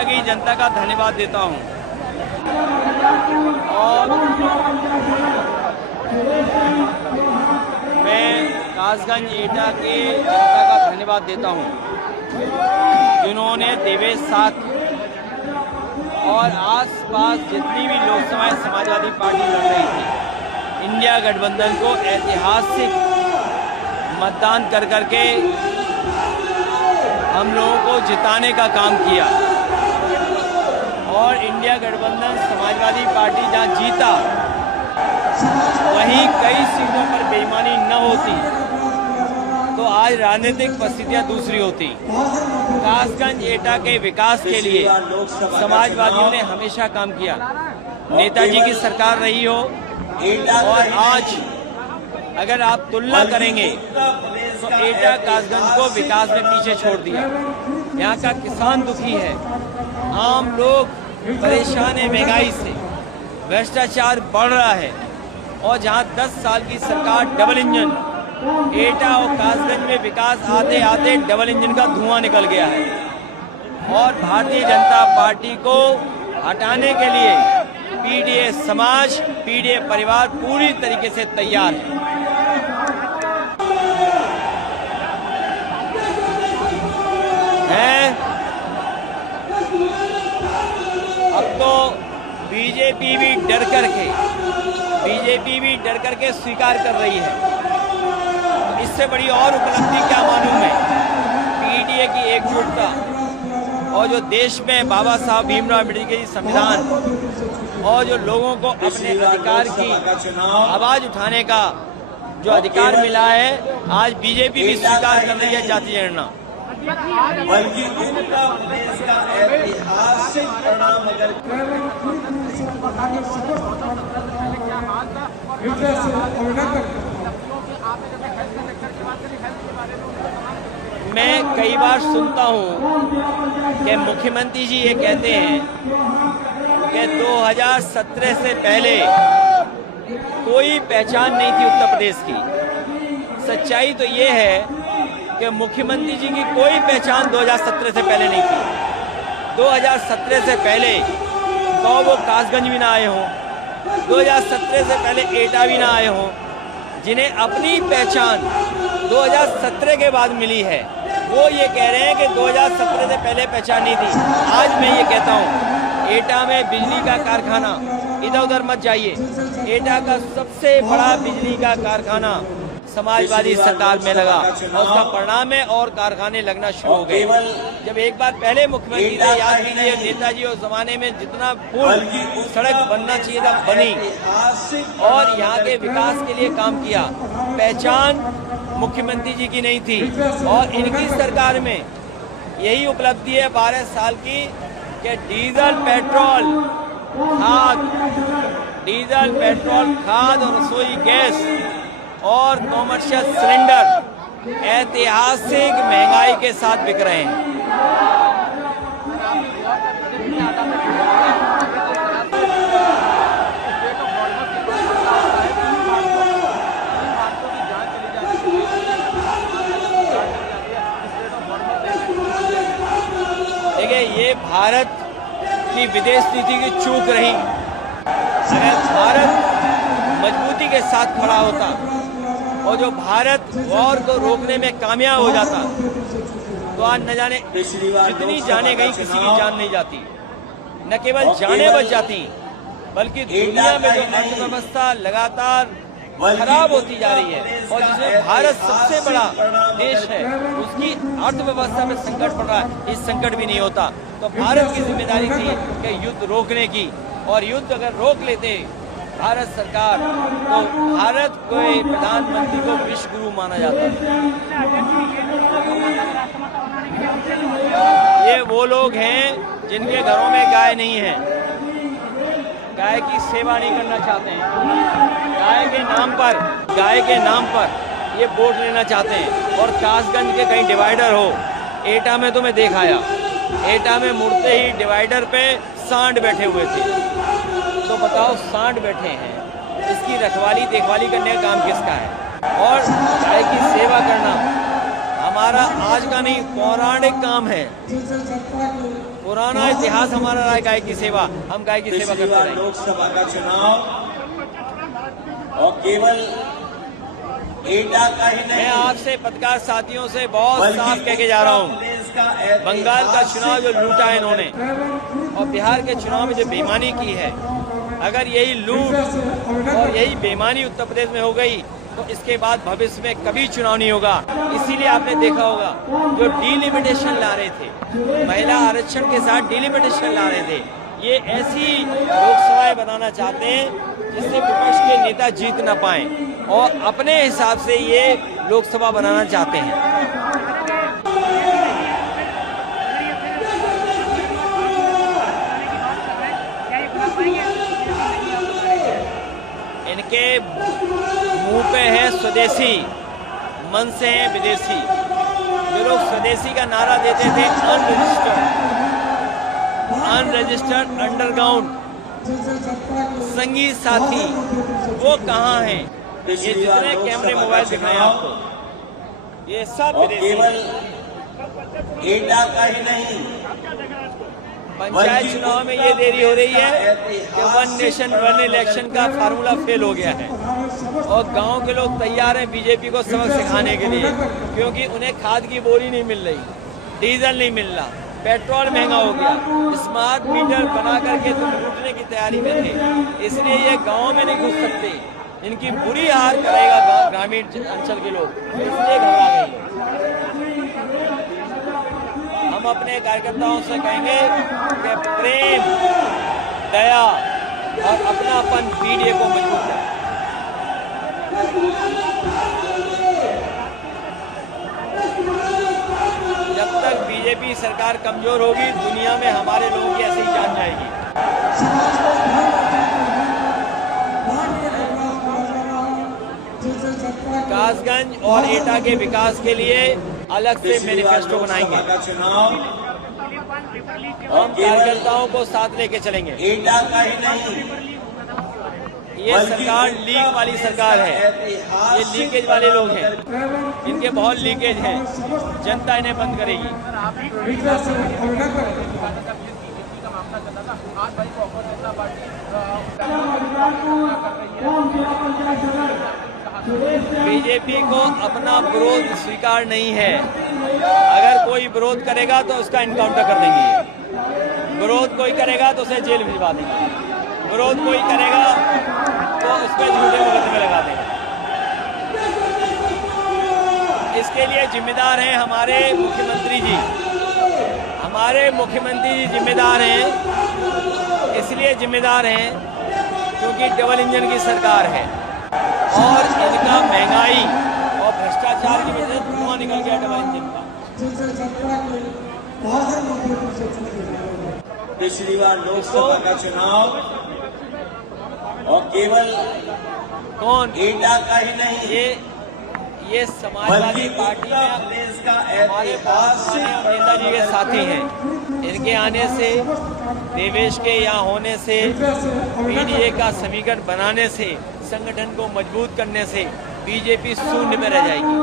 एटा की जनता का धन्यवाद देता हूं और मैं कासगंज एटा की जनता का धन्यवाद देता हूं जिन्होंने देवेश साथ और आसपास जितनी भी लोकसभाएं समाजवादी पार्टी लड़ रही थी, इंडिया गठबंधन को ऐतिहासिक मतदान कर करके हम लोगों को जिताने का काम किया और इंडिया गठबंधन समाजवादी पार्टी जहां जीता वहीं कई सीटों पर बेईमानी न होती तो आज राजनीतिक परिस्थितियां दूसरी होती। कासगंज एटा के विकास के लिए समाजवादियों ने हमेशा काम किया। नेताजी की सरकार रही हो और आज अगर आप तुलना करेंगे तो एटा कासगंज को विकास में पीछे छोड़ दिया। यहाँ का किसान दुखी है, आम लोग परेशान है महंगाई से, भ्रष्टाचार बढ़ रहा है और जहाँ 10 साल की सरकार डबल इंजन, एटा और कासगंज में विकास आते आते डबल इंजन का धुआं निकल गया है और भारतीय जनता पार्टी को हटाने के लिए पीडीए समाज, पीडीए परिवार पूरी तरीके से तैयार है। अब तो बीजेपी भी डर करके स्वीकार कर रही है। इससे बड़ी और उपलब्धि क्या मालूम है? पीडीए की एकजुटता और जो देश में बाबा साहब भीमराव अम्बेडकर की संविधान और जो लोगों को अपने अधिकार की आवाज उठाने का जो अधिकार मिला है, आज बीजेपी भी स्वीकार कर रही है जाति जनगणना। बल्कि उत्तर प्रदेश का ऐतिहासिक परिणाम मैं कई बार सुनता हूं कि मुख्यमंत्री जी ये कहते हैं कि 2017 से पहले कोई पहचान नहीं थी उत्तर प्रदेश की। सच्चाई तो ये है कि मुख्यमंत्री जी की कोई पहचान 2017 से पहले नहीं थी। 2017 से पहले तो वो कासगंज भी ना आए हों, 2017 से पहले एटा भी ना आए हों, जिन्हें अपनी पहचान 2017 के बाद मिली है, वो ये कह रहे हैं कि 2017 से पहले पहचान नहीं थी। आज मैं ये कहता हूँ, एटा में बिजली का कारखाना, इधर उधर मत जाइए, एटा का सबसे बड़ा बिजली का कारखाना समाजवादी सरकार में लगा और उसका परिणाम है और कारखाने लगना शुरू हो गए। जब एक बार पहले मुख्यमंत्री ने याद कीजिए, नेताजी उस जमाने में जितना पुल सड़क बनना चाहिए था बनी और यहाँ के विकास के लिए काम किया। पहचान मुख्यमंत्री जी की नहीं थी और इनकी सरकार में यही उपलब्धि है 12 साल की कि डीजल पेट्रोल खाद और रसोई गैस और कॉमर्शियल सिलेंडर ऐतिहासिक महंगाई के साथ बिक रहे हैं। देखिए, ये भारत की विदेश नीति की चूक रही। अगर भारत मजबूती के साथ खड़ा होता और जो भारत वॉर को रोकने में कामयाब हो जाता तो आज न जाने जितनी जाने गई किसी की जान नहीं जाती, न केवल जाने बच जाती बल्कि दुनिया में जो अर्थव्यवस्था लगातार खराब होती जा रही है और जिसमें भारत सबसे बड़ा देश है, उसकी अर्थव्यवस्था में संकट पड़ रहा है। इस संकट भी नहीं होता तो भारत की जिम्मेदारी थी कि युद्ध रोकने की, और युद्ध अगर रोक लेते भारत सरकार तो भारत को प्रधानमंत्री को विश्व गुरु माना जाता है। ये वो लोग हैं जिनके घरों में गाय नहीं है, गाय की सेवा नहीं करना चाहते हैं, गाय के नाम पर ये वोट लेना चाहते हैं। और कासगंज के कहीं डिवाइडर हो, एटा में तो मैं देख आया, एटा में मुड़ते ही डिवाइडर पे सांड बैठे हुए थे। तो बताओ, सांड बैठे हैं, इसकी रखवाली देखभाली करने का काम किसका है? और गाय की सेवा करना हमारा आज का नया नहीं, पौराणिक काम है। पुराना इतिहास हमारा रहा है गाय की सेवा, हम गाय की सेवा पिछली करते बार रहेंगे। लोकसभा का चुनाव और केवल एटा का ही मैं नहीं, आपसे पत्रकार साथियों से बहुत साफ कह के जा रहा हूँ, प्रदेश का बंगाल का चुनाव जो लूटा है इन्होंने और बिहार के चुनाव में जो बेईमानी की है, अगर यही लूट और यही बेईमानी उत्तर प्रदेश में हो गई तो इसके बाद भविष्य में कभी चुनाव नहीं होगा। इसीलिए आपने देखा होगा जो डिलिमिटेशन ला रहे थे, महिला आरक्षण के साथ डिलिमिटेशन ला रहे थे, ये ऐसी लोकसभाएं बनाना चाहते हैं जिससे विपक्ष के नेता जीत न पाए और अपने हिसाब से ये लोकसभा बनाना चाहते हैं। इनके मुंह पे है स्वदेशी, मन से है विदेशी। जो लोग स्वदेशी का नारा देते थे अनरजिस्टर्ड अंडरग्राउंड संगी साथी, वो कहाँ हैं? ये जितने कैमरे मोबाइल दिख रहे हैं आपको, ये सब और विदेशी। केवल एटा का ही नहीं, पंचायत चुनाव में ये देरी हो रही है कि वन नेशन वन इलेक्शन का फार्मूला फेल हो गया है और गांव के लोग तैयार हैं बीजेपी को सबक सिखाने के लिए, क्योंकि उन्हें खाद की बोरी नहीं मिल रही, डीजल नहीं मिल रहा, पेट्रोल महंगा हो गया, स्मार्ट मीटर बना करके तुम लूटने की तैयारी में थे, इसलिए ये गांव में नहीं घुस सकते। इनकी बुरी हार करेगा ग्रामीण अंचल के लोग, इसलिए घबरा गए। हम अपने कार्यकर्ताओं से कहेंगे कि प्रेम, दया और अपनापन पीडीए को मजबूत करें। जब तक बीजेपी सरकार कमजोर होगी, दुनिया में हमारे लोगों की ऐसे ही जान जाएगी। कासगंज और एटा के विकास के लिए अलग से मैनिफेस्टो बनाएंगे। हम कार्यकर्ताओं को साथ लेके चलेंगे। एटा का ही नहीं, ये सरकार लीक वाली सरकार है, ये लीकेज वाले लोग हैं, इनके बहुत लीकेज हैं, जनता इन्हें बंद करेगी। बीजेपी को अपना विरोध स्वीकार नहीं है। अगर कोई विरोध करेगा तो उसका इनकाउंटर कर देंगे, विरोध कोई करेगा तो उसे जेल भिजवा देंगे, विरोध कोई करेगा तो उस पर झूठे मुकदमे लगा देंगे। इसके लिए जिम्मेदार हैं हमारे मुख्यमंत्री जी, हमारे मुख्यमंत्री जी जिम्मेदार हैं। इसलिए जिम्मेदार हैं क्योंकि डबल इंजन की सरकार है और इनका महंगाई और भ्रष्टाचार की वजह से धुआं निकल गया डबल इंजन का। पिछली बार लोकसभा का चुनाव और केवल कौन? एटा का ही नहीं, ये समाजवादी पार्टी में देश का हमारे ऐतिहासिक नेताजी के साथी हैं। इनके आने से, देवेश के यहाँ होने से, पीडीए का समीकरण बनाने से, संगठन को मजबूत करने से बीजेपी शून्य में रह जाएगी।